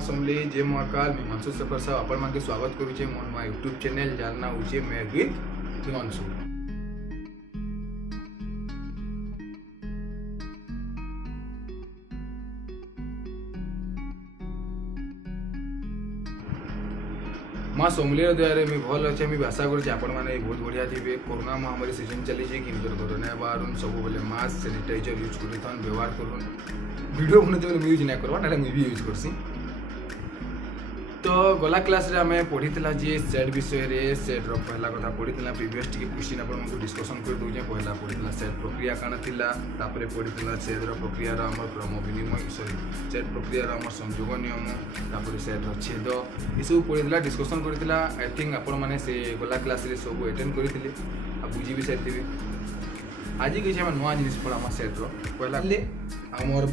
समले जय महाकाल मैं मनसू सफर साहब आपण मागे स्वागत करूचे मोर मा यूट्यूब चैनल जार ना होचे मैं विथ हिमांशु। माँ समलेर द्वारा मैं भल अच्छे मैं आशा करुचे आपण मैंने बहुत बढ़िया थे। कोरोना महामारी सीजन चली कि घर बाहर सब बेले मास्क सैनिटाइजर यूज कर व्यवहार कर वीडियो बनते बेले यूज नहीं करवा ना मुझे यूज करसी। तो गला क्लास रे हमें पढ़ीला जे सेट विषय रे सेट रो पहला कथा पढ़ीला प्रीवियस टिके क्वेश्चन आपण को डिस्कशन कर दोजे। पहला पढ़ीला सेट प्रक्रिया काना थिला, तापरे पढ़ीला सेट रो प्रक्रिया रो हमर क्रम विनिमय सेट प्रक्रिया रो हमर संयोग नियम, तापरे सेट रो छेद ई सब पढ़ीला डिस्कशन करथिला। आई थिंक आपण माने से गला क्लास रे सब अटेंड करथिले आ बुझी भी साइथिबे। आज के हम नवा जिनिस पढ़ामा सेट रो पहला ले आमर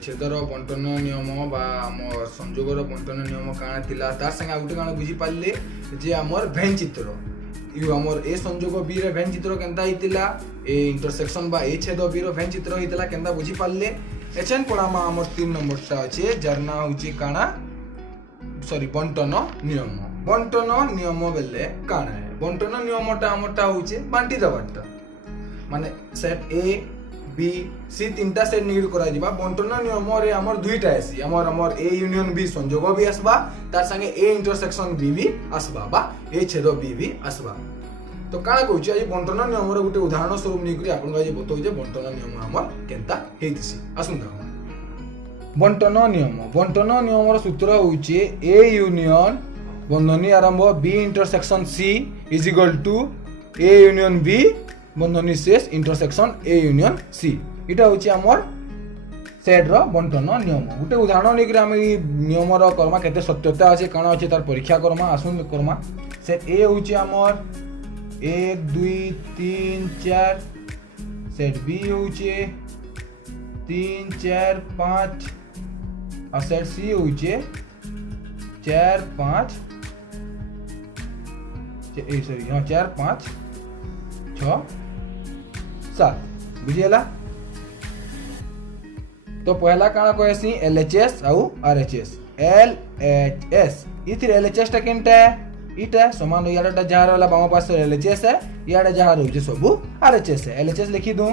छेदर बंटन नियम बा आमर संयोगर बंटन नियम काना थिला तार संगे आउटे काना बुझी पाले जे आमर भेन चित्र यू आमर ए संयोग बी रे भेन चित्र केनता हितिला, ए इंटरसेक्शन बा ए छेद बी रो भेन चित्र हितिला केनता बुझी पाले। एचन पढ़ामा आमर 3 नंबर टा अछि जार ना होची काना सॉरी बंटन नियम। बंटन नियम बेले काना है बंटन नियमटा आमरटा होची बांटी दबाटा माने सेट ए बी सी तीनटा सेट निड करा जिबा। बंटन नियम रे हमर दुईटा आसी हमर ए यूनियन बी संयोग भी आसबा तार संगे ए इंटरसेक्शन बी भी आसबा बा ए छेद बी भी आसबा। तो काना कहूची आज बंटन नियम रे गुटे उदाहरण स्वरूप नै करी आपन आज बतौ जे बंटन नियम हमर केनता हेतिसी। आसुन देखो बंटन नियम रो सूत्र होची ए यूनियन बंधनी आरंभ B intersection C is equal to A union B बंधनी शेष इंटरसेक्शन ए यूनियन सी। इटा होची हमर सेट रो बंटन नियम। गुटे उदाहरण लेकर हम ई नियम रो कर्मा केते सत्यता अछि काना अछि तार परीक्षा कर्मा। आसुन कर्मा सेट ए होची हमर 1 2 3 4, सेट बी होची 3 4 5 और सेट सी होची 4 5 सॉरी हां 4 5 6 7 बुझिएला। तो पहला काना कहसी एलएचएस आउ आरएचएस। एलएचएस इथिर एलएचएस टा केनटा इटा समान याडा जहार वाला बाम पास एलएचएस है याडा जहार होजे सब आरएचएस है। एलएचएस लिखि दूं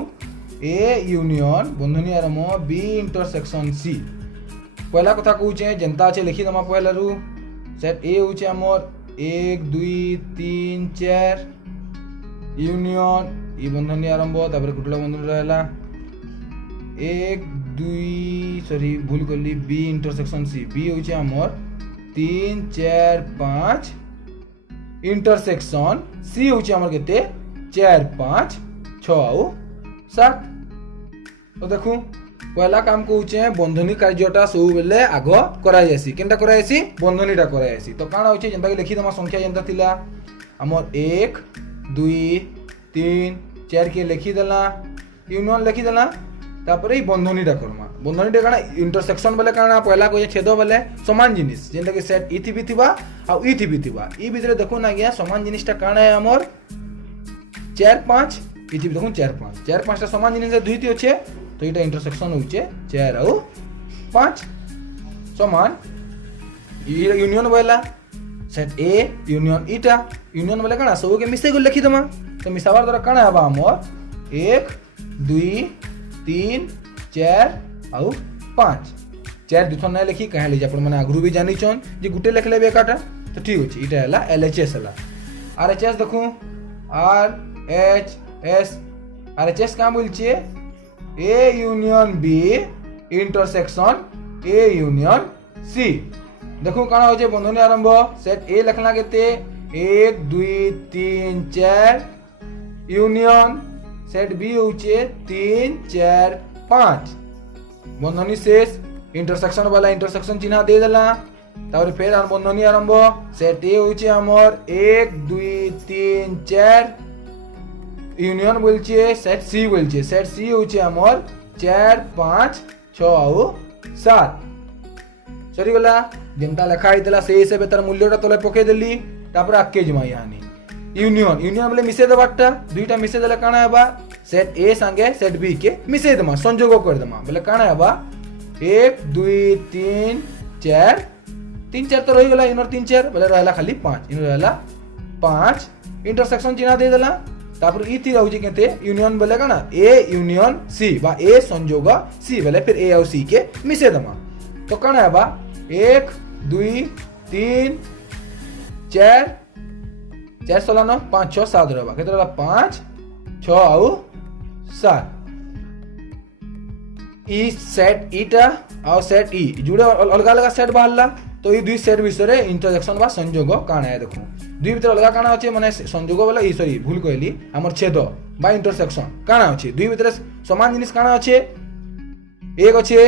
ए यूनियन बंधनी आरंभ बी इंटरसेक्शन सी। पहला कथा कहूचे जनता আছে लिखि दमा पहला रु सेट ए होचे हमर 1 2 3 4 यूनियन ई बंधनी आरंभ तापर कुटला बंधन रहला 1 2 सॉरी भूल करली बी इंटरसेक्शन सी। बी होचे हमर 3 4 5 इंटरसेक्शन सी होचे हमर केते 4 5 6 आउ 7। तो देखू पहला काम कहूचे बंधनी कार्यटा सब बेले आग करा जायसी केनटा करा जायसी बंधनीटा करा जायसी। तो काना होचे जेंता के लिखि दमा संख्या जेंता थिला हमर 1 2 3 4 के लिखि देला यूनियन लिखि देला तापर ई बंधनीटा करमा। बंधनीटा काना इंटरसेक्शन बेले काना पहला को छेद बेले समान जिनिस जेंता के सेट इथि भी थिबा आ इथि भी थिबा ई भितरे देखो ना गया समान जिनिसटा काना है हमर 4 5 इथि भी देखो 4 5 टा समान जिनिस दुईटी होचे तो इटा इंटरसेक्शन होचे 4 आउ 5 समान ई यूनियन बेला सेट ए यूनियन इटा यूनियन बेले काना सब के मिसे को लिखि दमा। तो मिसावार द्वारा काना हबा हमर 1 2 3 4 आउ 5 4 दुथन नै लिखि कहे लिजे आपण माने आगरु भी जानि छन जे गुटे लिखले बे काटा तो ठीक होची। इटा हला एलएचएस हला। आरएचएस देखो आरएचएस आरएचएस का बोल छे A union B intersection A union C. देखो काना होचे बंधनी आरंभ सेट ए लिखला केते 1 2 3 4 यूनियन सेट बी होचे 3 4 5 बंधनी शेष इंटरसेक्शन वाला इंटरसेक्शन चिन्ह दे देला तापर फिर बंधनी आरंभ सेट ए होचे हमर 1 2 3 4 यूनियन बोलछे सेट सी बोलछे सेट सी होचे हमर 4 5 6 आउ 7 सरी गला जेंता लिखा आइतला से हिसाब तार मूल्यटा तले पके देली तापर आके जमा यानी यूनियन बोले मिसे दबाटा दुईटा मिसे देले काना हेबा सेट ए संगे सेट बी के मिसे दमा संयोग कर दमा बोले काना हेबा 1 2 3 4 3 4 तो रही गला इनर 3 4 बोले रहला खाली 5 इन रहला 5 इंटरसेक्शन चिन्ह दे देला तापर ई थी रहउची केते यूनियन बोले काना ए यूनियन सी बा ए संयोग सी बोले फिर ए और सी के मिसे दमा तो काना बा 1 2 3 4 4 16 9 5 6 7 रहबा केते रहला 5 6 और 7 ई सेट ईटा और सेट ई जुड़े अलग अलग सेट बाहरला तो ई दुई सेट विषय इंटरसेक्शन बा संयोग काना है देखो दुई भीतर अलग काना अछि माने संयोग वाला ई सॉरी भूल कहली हमर छेद बा इंटरसेक्शन काना अछि दुई भीतर समान जिनिस काना अछि एक अछि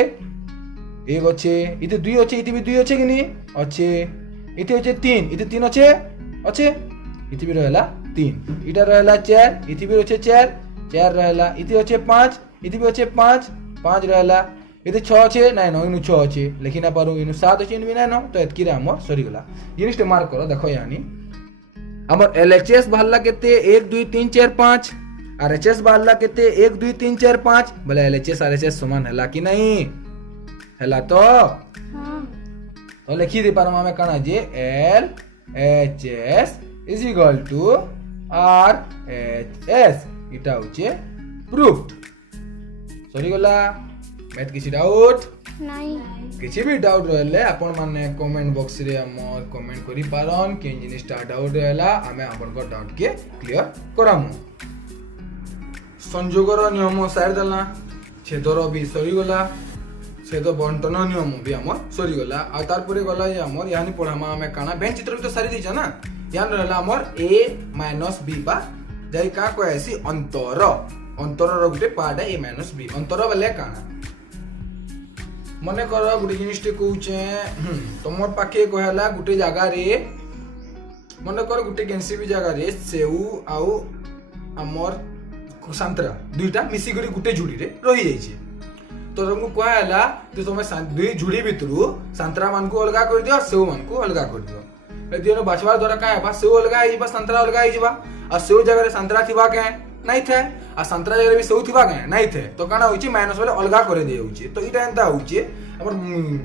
इते दुई अछि इते भी दुई अछि कि नी अछि इते अछि 3 इते 3 अछि इते भी रहला 3 इटा रहला 4 इते भी अछि 4 रहला इते अछि 5 इते भी अछि 5 रहला इते 6 अछि नै न इनु 6 अछि लिखि ना पारो इनु 7 अछि इनु नै न तो एतकी रे हमर सरी गला जिनिस ते मार्क करो देखो यानी हमर एलएचएस बाहरला केते 1 2 3 4 5 आरएचएस बाहरला केते 1 2 3 4 5 बोले एलएचएस आरएचएस समान हला कि नहीं हला तो हां तो लिखि दे पारो हमें काना जे L H S is equal to R H S इटा होचे प्रूफ्ड सरी गला मैथ किसी डाउट नहीं किसी भी डाउट रहले अपन माने कमेंट बॉक्स रे हमर कमेंट करि पारन के जिनिसटा डाउट रहला हमें अपन को डाउट के क्लियर करामु संयोगर नियम साइड दला छेदर भी सरी गला छेद बंटन नियम भी हमर सरी गला आ तार परे गला जे हमर यानी पढ़ामा हमें काना बेन चित्र भी तो सारी दिछ ना यान रहला हमर a - b बा जाई का कहैसी अंतर रो गुटे पार्ट है a - b अंतर बले काना मने कर गुटे जिनिसटे कहूचे तुमर पाखे कहला गुटे जगह रे मने कर गुटे केनसी भी जगह रे सेउ आउ हमर संतरा दुईटा मिसी गरी गुटे झुड़ी रे रही जाई छै तो तुमको कहला जे तुमे दुई झुड़ी भितरु संतरा मान को अलगा कर दियो सेउ मान को अलगा कर दियो यदि न बाछवा द्वारा का है बा सेउ अलगा आइ बा संतरा अलगा आइ जबा आ सेउ जगह रे संतरा थिबा के नहीं थे आ संतरा जगह भी सेउ थिबा के नहीं थे तो काना होची माइनस वाले अलगा करे दे होची तो इटा एंता होची हमर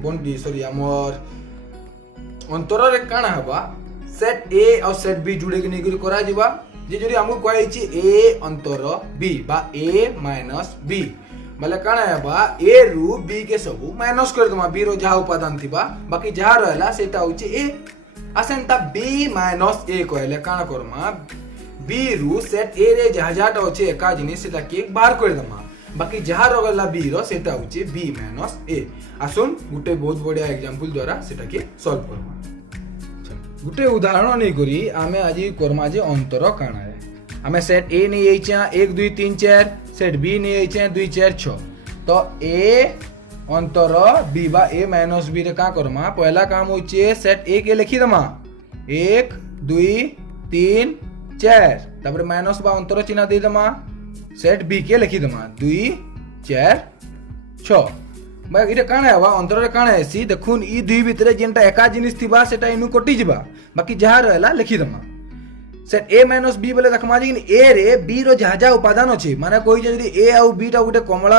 बंडी सॉरी हमर अंतर रे काना हबा सेट ए और सेट बी जुड़े के निकरी करा जिबा जे जदी हमको कहै छी ए अंतर बी बा ए माइनस बी माले काना हबा ए रु बी के सब माइनस कर दमा बी रो जहा उपादान थिबा बाकी जहा रहला सेटा होची ए असेंता बी माइनस ए कहले काना करमा बी रु सेट ए रे जहा जाटा होची एका जिनिस सेटा के बाहर कर दमा बाकी जहा रगला बी रो सेटा होची बी माइनस ए आसुन गुटे बहुत बढ़िया एग्जांपल द्वारा सेटा के सॉल्व करमा गुटे उदाहरण नै करी आमे आज करमा जे अंतर काना है आमे सेट ए नै आइछा 1 2 3 4 सेट बी नै आइछा 2 4 6 तो ए अंतर बी बा ए माइनस बी रे का करमा पहला काम होचे सेट ए के लिखि दमा 1 2 3 4 तापर माइनस बा अंतर चिन्ह दे दमा सेट बी के लिखि दमा 2 4 6 बा इटा काना हवा अंतर रे काना हेसी देखुन ई दुई भितरे जेंटा एका जिनिस थिबा सेटा इनु कटि जिबा बाकी जहा रहला लिखि दमा सेट a - b बोले देखमा जे a रे b रो जहा उपादान अछि माने कोइ जदी a आ b टा गुटे कमला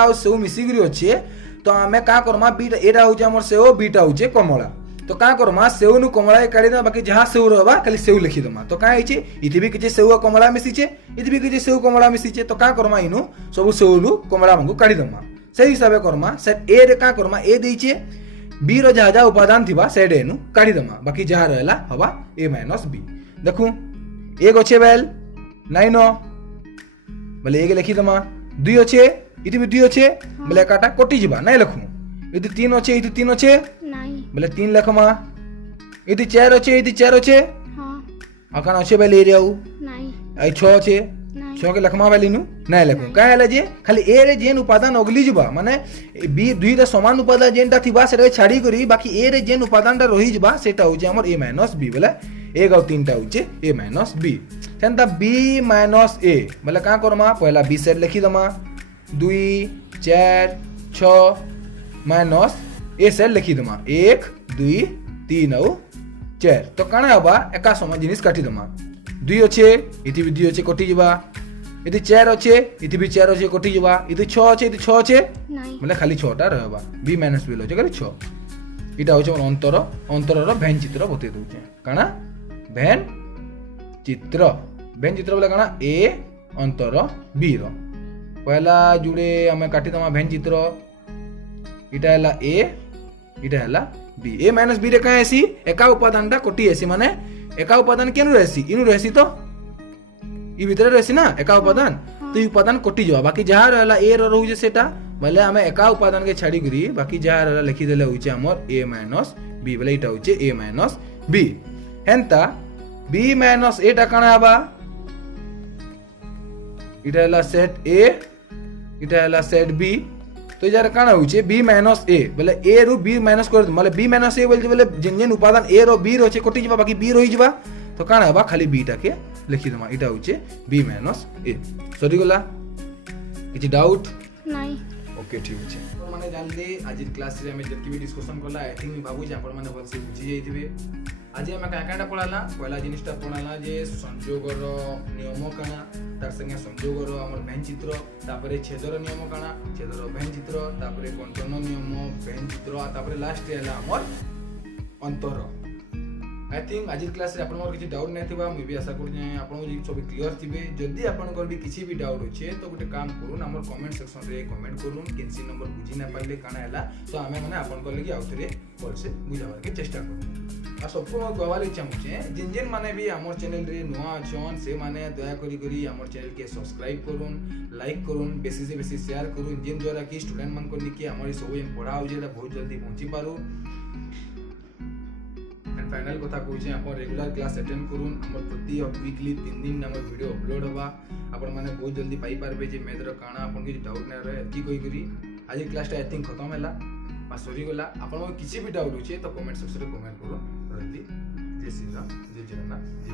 आ सेउ मिसी गरी अछि तो हमें का करमा b टा एटा होचे हमर सेउ b टा होचे कमला तो का करमा सेउ नु कमला काढि दमा बाकी जहा सेउ रहबा खाली सेउ लिखि दमा तो का हिचे इति भी किछे सेउ कमला मिसी छे इति भी किछे सेउ कमला मिसी छे तो का करमा इनु सब सेउ नु कमला मंगु काढि दमा सही हिसाब करमा सेट ए रे का करमा ए देइछे बी रो जहा उपादान थिबा सेट ए नु काढि दमा बाकी जहा रहला हवा a - b देखू एक अच्छे बेल नाइन बोले एक लिखी दमा दुई अच्छे इति भी दुई अच्छे बोले काटा कटि जिबा नहीं लिखू इति तीन अच्छे इति तीन अच्छे नहीं बोले तीन लिखमा इति चार अच्छे इति चार अच्छे हां अकान अच्छे बेल एरिया नहीं आई 6 अच्छे 6 के लिखमा बेली नु नहीं लिखू का हैला जे खाली ए रे जेन उपादान अगली जिबा माने बी दुई रे समान उपादान जेनटा थिबा सेटा छाड़ी करी बाकी ए रे जेन उपादानटा रही जिबा सेटा होचे हमर a - b बोले एक और तीन टा होचे a - b Santa b - a बोले का करमा पहला b सेट लिखि दमा 2 4 6 माइनस a सेट लिखि दमा 1 2 3 और 4 तो काना हबा एका समान जिनिस काटि दमा 2 अच्छे इति भी 2 अच्छे कटि जिबा इति 4 अच्छे इति भी 4 अच्छे कटि जिबा इति 6 अच्छे इति 6 अच्छे नहीं बोले खाली 6 टा रहबा b - b होचे खाली 6 इटा होचे मोर अंतर अंतरर भेन चित्र बतै दउचे काना भेन चित्र बोले काना ए अंतर बी रो पहला जुड़े आमे काटी दमा भेन चित्र इटा हला ए इटा हला बी ए माइनस बी रे का एसी एका उपादान टा कोटी एसी माने एका उपादान केनु रहसी इनु रहसी तो ई भीतर रहसी ना एका उपादान तो ई उपादान कोटी जवा बाकी जहा रहला ए रो रहउजे सेटा बोले आमे एका उपादान के छाड़ी करी बाकी जहा रहला लिखि देले होचे हमर a माइनस b बोले इटा होचे a minus b हेंता b minus a टा काना आबा इटा हला सेट a इटा हला सेट b तो यार काना होचे b माइनस a बोले a रु b माइनस कर माने b माइनस a बोले जेन जेन उपादान a रो b रोचे कोटी जबा बाकी b रही जबा तो काना आबा खाली b टा के लिखि दमा इटा होचे b माइनस a सरी गला किछि डाउट नहीं ओके ठीक अछि तो माने जानले आज क्लास रे हमें जति भी डिस्कशन करला आई थिंक भाबू जे आपण माने भलसे बुझी जाइथिबे आज हम काटा पढ़ाला पहला जिनिसटा पढ़ाला जे संयोगर नियम काना तार संगे संयोगर हमर भेन चित्र तापरे छेदर नियम काना छेदर भेन चित्र तापरे कंटन नियम भेन चित्र तापरे लास्ट रे हमर अंतर आई थिंक आज क्लास रे आपण मोर किछि डाउट नै थिबा मैं भी आशा करू जे आपण जी सब क्लियर थिबे जदी आपण कर भी किछि भी डाउट होचे तो गुटे काम करून हमर कमेंट सेक्शन रे कमेंट करून केनसी नंबर बुझी ना पाइले काना हैला तो हमें माने आपण कर लगी आउथरे परसे बुझावर के चेष्टा करू आ सबको मैं कहवाली चाहूचे जिन जिन माने भी हमर चैनल रे नुआ अछन से माने दया करी करी हमर चैनल के सब्सक्राइब करूम लाइक करूम बेसी से बेसी शेयर करूम जिन द्वारा कि स्टूडेंट मन को निके हमर सब जन पढ़ा हो जेला बहुत जल्दी पहुंची पारू एंड फाइनल कथा कहूचे अपन रेगुलर क्लास अटेंड करूम हमर प्रति वीकली 3 दिन हमर वीडियो अपलोड होबा अपन माने बहुत जल्दी पाई पारबे जे मैथ रो काना अपन के डाउट नै रहे एति कोई करी आज क्लास टा आई थिंक खत्म हैला आ सॉरी गला अपन किछि भी डाउट होचे तो कमेंट सेक्शन रे कमेंट करो जय श्री राम जय जगन्नाथ जय